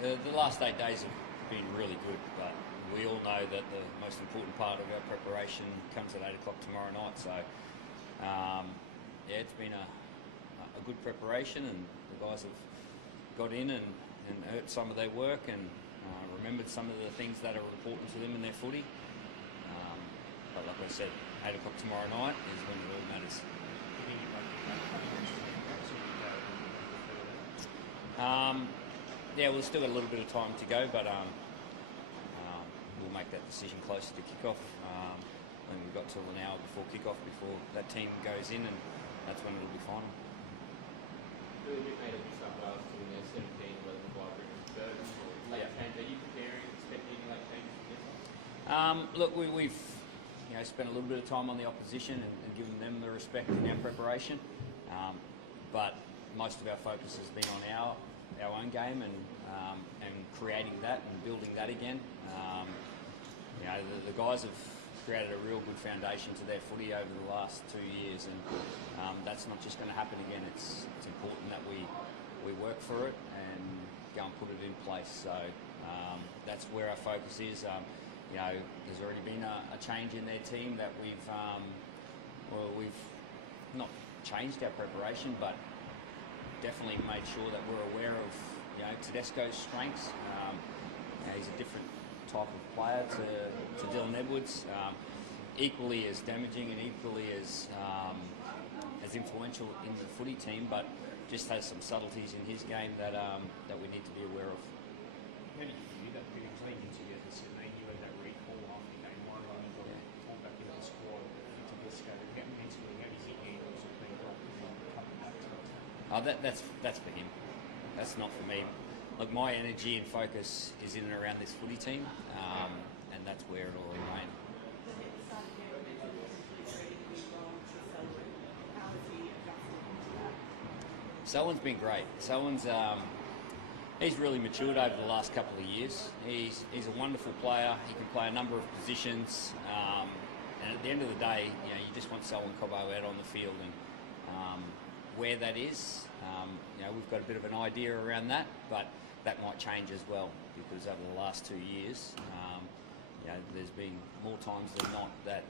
The last 8 days have been really good, but we all know that the most important part of our preparation comes at 8 o'clock tomorrow night. So, yeah, it's been a good preparation, and the guys have got in and hurt some of their work and remembered some of the things that are important to them in their footy. But like I said, 8 o'clock tomorrow night is when it all matters. Yeah, we've still got a little bit of time to go, but we'll make that decision closer to kickoff. I think we've got till an hour before kickoff before that team goes in, and that's when it'll be final. Really big made of New South Wales team there, 17, 11 Vibrant, third. Late change. Are you preparing, expecting any late changes from this? Look, we've spent a little bit of time on the opposition and given them the respect in our preparation, but most of our focus has been on our own game and creating that and building that again. The guys have created a real good foundation to their footy over the last 2 years, and that's not just going to happen again. It's important that we work for it and go and put it in place. So that's where our focus is. There's already been a change in their team that we've not changed our preparation, but definitely made sure that we're aware of Tedesco's strengths. He's a different type of player to Dylan Edwards, equally as damaging and equally as influential in the footy team, but just has some subtleties in his game that we need to be aware of. How did you do that? Because I think you together, so you had that recall after game one, and you got pulled back into the squad to Tedesco. Mentally, how do you think he was being coming back to it? That's for him. That's not for me. Look, my energy and focus is in and around this footy team, and that's where it all remain. Selwyn's been great. Selwyn's he's really matured over the last couple of years. He's a wonderful player. He can play a number of positions, and at the end of the day, you just want Selwyn Cobbo out on the field, and where that is, we've got a bit of an idea around that, but that might change as well, because over the last 2 years, there's been more times than not that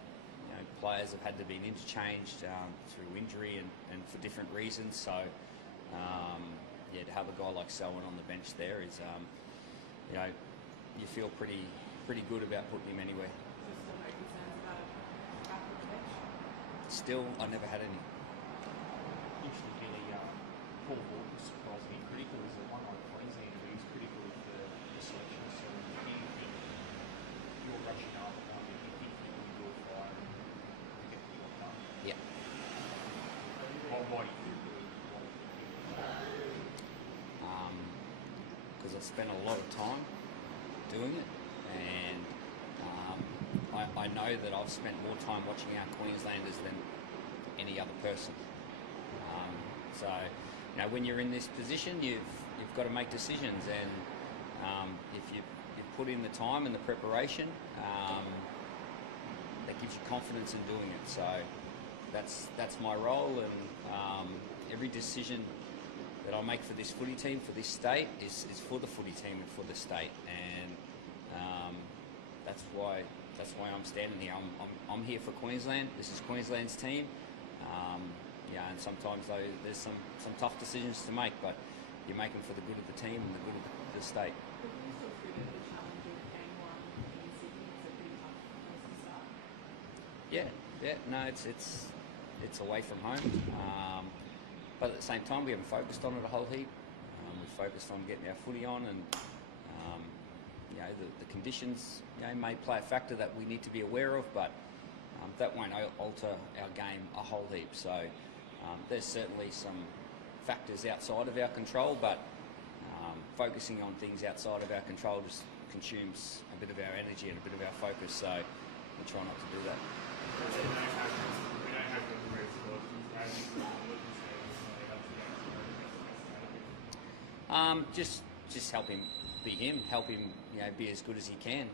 players have had to be interchanged through injury and for different reasons. So, to have a guy like Selwyn on the bench there is, you feel pretty good about putting him anywhere. Still, I never had any. Interesting, Billy. Paul Walker surprised me critical. Is the one like Queensland who's critical of the selection. So do you think you're rushing up on it? Do you think you can do a fire and get the job done? Yeah. Why do you think Billy? Because I spent a lot of time doing it, and I know that I've spent more time watching our Queenslanders than any other person. So, when you're in this position, you've got to make decisions, and if you put in the time and the preparation, that gives you confidence in doing it. So that's my role, and every decision that I make for this footy team, for this state, is for the footy team and for the state, and that's why I'm standing here. I'm here for Queensland. This is Queensland's team. And sometimes though there's some tough decisions to make, but you make them for the good of the team and the good of the state. No, it's away from home, but at the same time we haven't focused on it a whole heap. We've focused on getting our footy on, and the conditions may play a factor that we need to be aware of, but that won't alter our game a whole heap. So there's certainly some factors outside of our control, but focusing on things outside of our control just consumes a bit of our energy and a bit of our focus, so we try not to do that. Just help him be him, help him be as good as he can.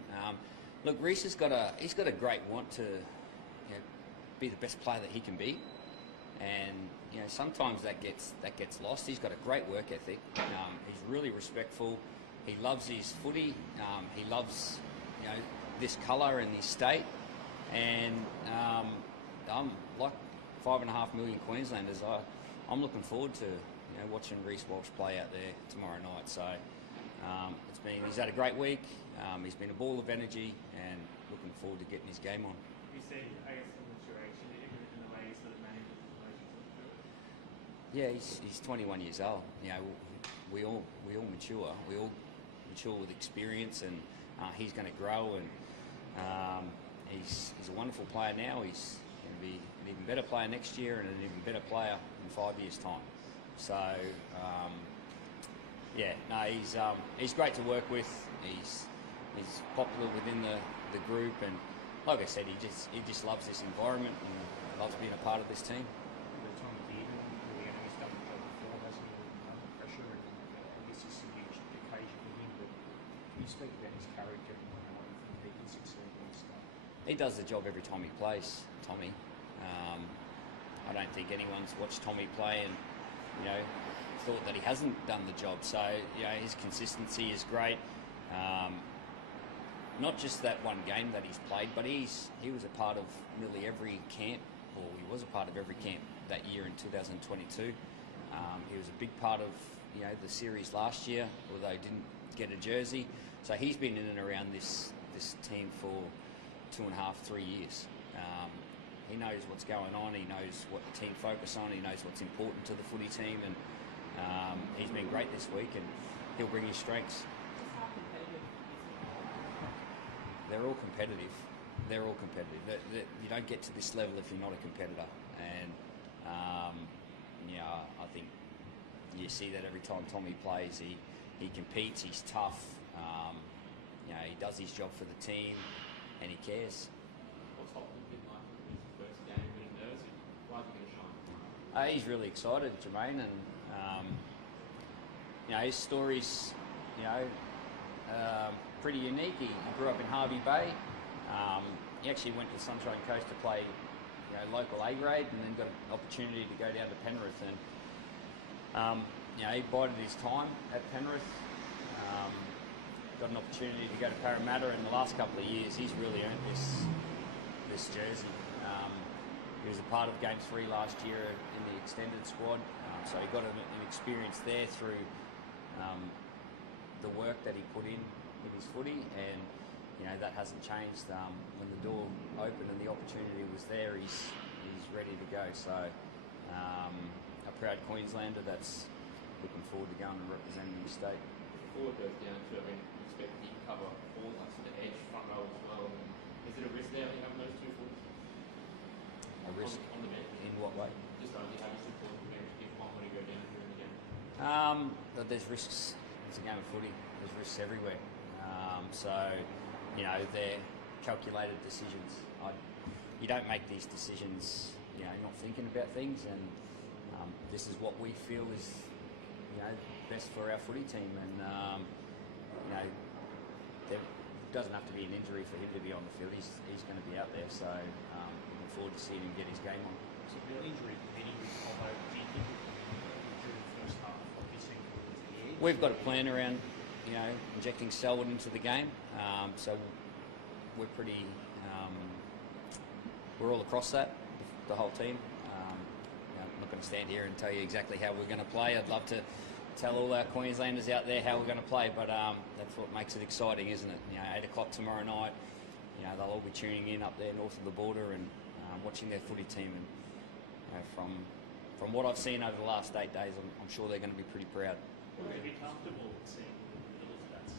Look, Reece has got a great want to be the best player that he can be, and sometimes that gets lost. He's got a great work ethic. He's really respectful. He loves his footy. He loves, this colour and his state. And I'm like 5.5 million Queenslanders. I'm looking forward to watching Reece Walsh play out there tomorrow night. So he's had a great week. He's been a ball of energy, and looking forward to getting his game on. You see, I guess, the maturation in the way he sort of manages emotions. Yeah, he's 21 years old. We all mature. We all mature with experience, and he's going to grow. And he's a wonderful player now. He's going to be an even better player next year, and an even better player in 5 years' time. So he's great to work with. He's popular within the group, and like I said, he just loves this environment and loves being a part of this team. The time of the year, really, he's done the job before, hasn't he? Under pressure, and I guess this is a huge occasion for him. But can you speak about his character and how you think he can succeed in this stuff? He does the job every time he plays, Tommy. I don't think anyone's watched Tommy play and thought that he hasn't done the job. So his consistency is great. Not just that one game that he's played, but he was a part of nearly every camp, or he was a part of every camp that year in 2022. He was a big part of the series last year, although he didn't get a jersey. So he's been in and around this team for 2.5, 3 years. He knows what's going on. He knows what the team focus on. He knows what's important to the footy team, and he's been great this week, and he'll bring his strengths. They're all competitive. You don't get to this level if you're not a competitor, and I think you see that every time Tommy plays. He competes. He's tough. He does his job for the team, and he cares. What's Hopkins been like in his first game? A bit nervous. Why is he going to shine? He's really excited, Jermaine, and his story's pretty unique. He grew up in Harvey Bay. He actually went to Sunshine Coast to play local A grade, and then got an opportunity to go down to Penrith, and he bided his time at Penrith. Got an opportunity to go to Parramatta. In the last couple of years, he's really earned this jersey. He was a part of Game 3 last year in the extended squad, so he got an experience there through the work that he put in his footy, and that hasn't changed. When the door opened and the opportunity was there, he's ready to go. So a proud Queenslander that's looking forward to going and representing his state. Before it goes down to, you expect he can cover all the edge, front row as well. Is it a risk there having those two footers? A risk on the bench? in what way? Just only having support on the bench if one were to go down during the game. There's risks. It's a game of footy. There's risks everywhere. They're calculated decisions. You don't make these decisions, not thinking about things, and this is what we feel is, best for our footy team. And there doesn't have to be an injury for him to be on the field. He's going to be out there. So looking forward to seeing him get his game on. So the injury, although do you think during the first half, like you see, the edge? We've got a plan around, injecting Selwood into the game. So we're pretty, we're all across that, the whole team. I'm not going to stand here and tell you exactly how we're going to play. I'd love to tell all our Queenslanders out there how we're going to play, but that's what makes it exciting, isn't it? 8 o'clock tomorrow night, they'll all be tuning in up there north of the border and watching their footy team. And from what I've seen over the last 8 days, I'm sure they're going to be pretty proud. Would you be comfortable seeing Elizabeth's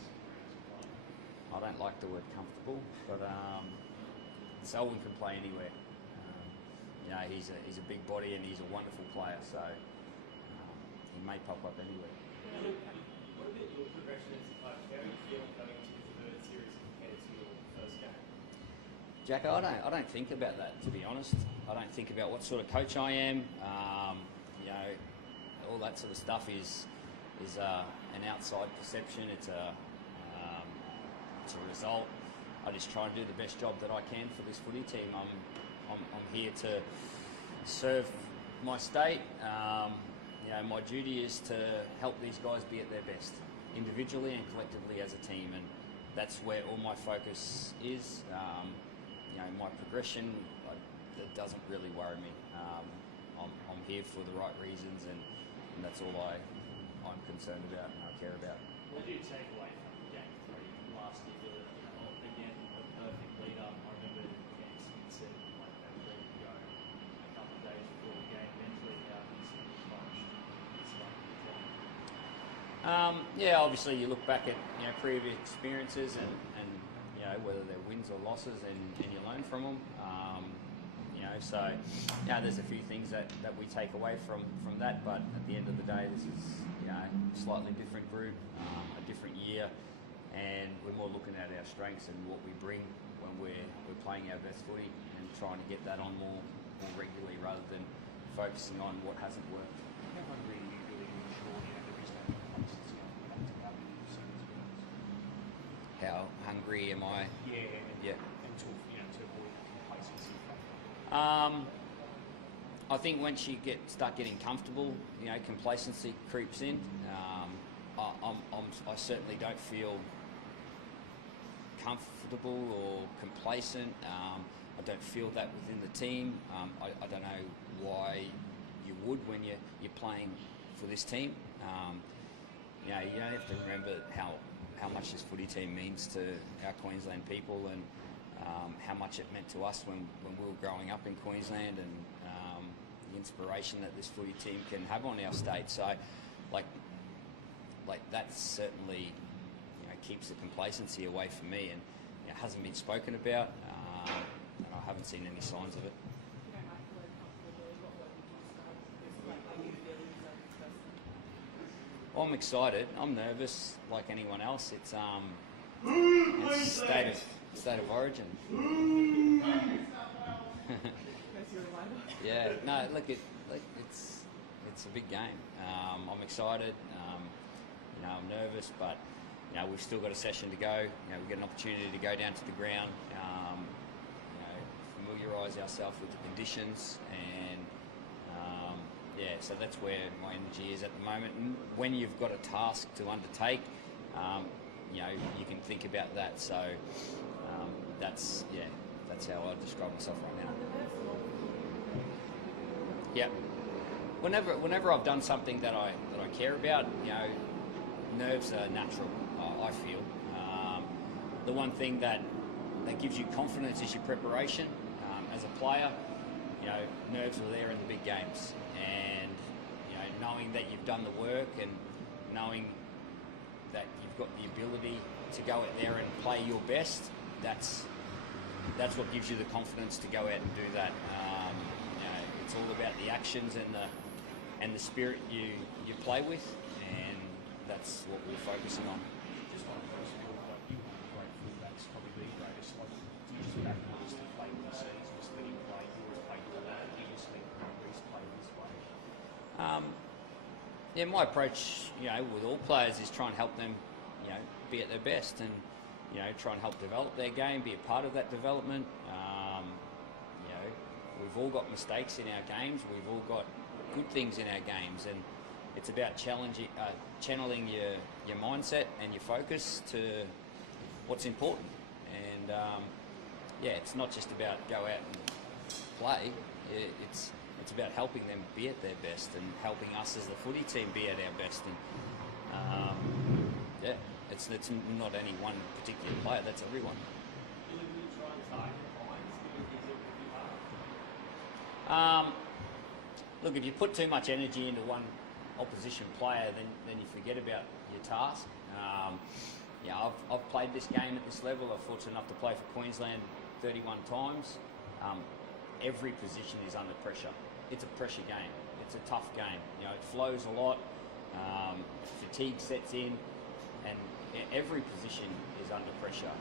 I don't like the word comfortable, but Selwyn can play anywhere. He's a big body and he's a wonderful player, so he may pop up anywhere. What about your progression as a coach? How are you feeling going into the third series compared to your first game? Jacko, I don't think about that, to be honest. I don't think about what sort of coach I am. All that sort of stuff is an outside perception. It's a result. I just try and do the best job that I can for this footy team. I'm here to serve my state. My duty is to help these guys be at their best individually and collectively as a team, and that's where all my focus is. My progression, it doesn't really worry me. I'm here for the right reasons, and that's all I'm concerned about and I care about. What do you take away from Game 3 last year? Again, a perfect lead up. I remember against Vincent, like that week ago, a couple of days before the game, mentally how he's approached this Yeah, obviously you look back at previous experiences and whether they're wins or losses, and you learn from them. So there's a few things that we take away from that, but at the end of the day, this is a slightly different group, a different year, and we're more looking at our strengths and what we bring when we're playing our best footy, and trying to get that on more regularly rather than focusing on what hasn't worked. How hungry are you really ensure there is no complacency on the back to How hungry am I? Yeah. And to avoid complacency. I think once you start getting comfortable, complacency creeps in. I certainly don't feel comfortable or complacent. I don't feel that within the team. I don't know why you would when you're playing for this team. You don't have to remember how much this footy team means to our Queensland people, and how much it meant to us when we were growing up in Queensland, and the inspiration that this footy team can have on our state. So, like that certainly keeps the complacency away from me, and it hasn't been spoken about, and I haven't seen any signs of it. I'm excited. I'm nervous, like anyone else. It's state of origin. Yeah. No. Look, it's a big game. I'm excited. I'm nervous, but we've still got a session to go. We've got an opportunity to go down to the ground. Familiarise ourselves with the conditions, and so that's where my energy is at the moment. And when you've got a task to undertake, you can think about that. So that's how I describe myself right now. Yeah. Whenever I've done something that I care about, nerves are natural. I feel. The one thing that gives you confidence is your preparation. As a player, nerves are there in the big games, and knowing that you've done the work, and knowing that you've got the ability to go out there and play your best, that's what gives you the confidence to go out and do that. It's all about the actions and the spirit you play with, and that's what we're focusing on. Just on a personal level, you want a great fullback's probably the greatest. Do you just back him just to play with the season, just let him play? You always play with that. You just let Reece play this way. My approach, with all players is try and help them, be at their best, and try and help develop their game, be a part of that development. We've all got mistakes in our games. We've all got good things in our games, and it's about channeling your mindset and your focus to what's important. And it's not just about go out and play. It's about helping them be at their best, and helping us as the footy team be at our best. And it's not any one particular player. That's everyone. Look, if you put too much energy into one opposition player, then you forget about your task. I've played this game at this level. I'm fortunate enough to play for Queensland 31 times. Every position is under pressure. It's a pressure game. It's a tough game. It flows a lot. Fatigue sets in, and every position is under pressure.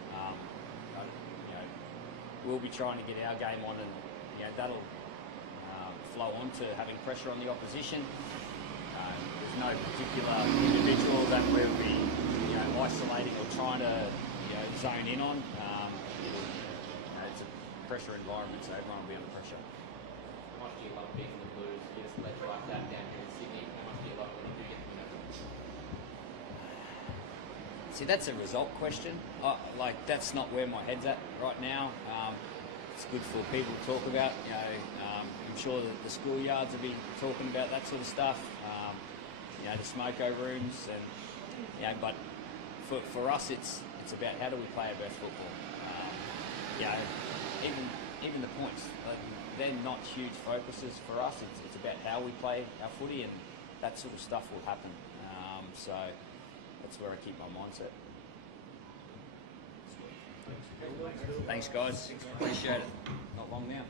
We'll be trying to get our game on, and that'll flow on to having pressure on the opposition. There's no particular individual that we'll be isolating or trying to zone in on. It's a pressure environment, so everyone will be under pressure. How much do you love being in the Blues? You just let life down here in Sydney. How much do you love when you do get the See, that's a result question. Like, that's not where my head's at right now. It's good for people to talk about. You know, I'm sure that the schoolyards will be talking about that sort of stuff. You know, the smoko rooms, and you know, but for us, it's about how do we play our best football. You know, even the points, like, they're not huge focuses for us. It's about how we play our footy, and that sort of stuff will happen. So that's where I keep my mindset. Thanks, guys. Appreciate it. Not long now.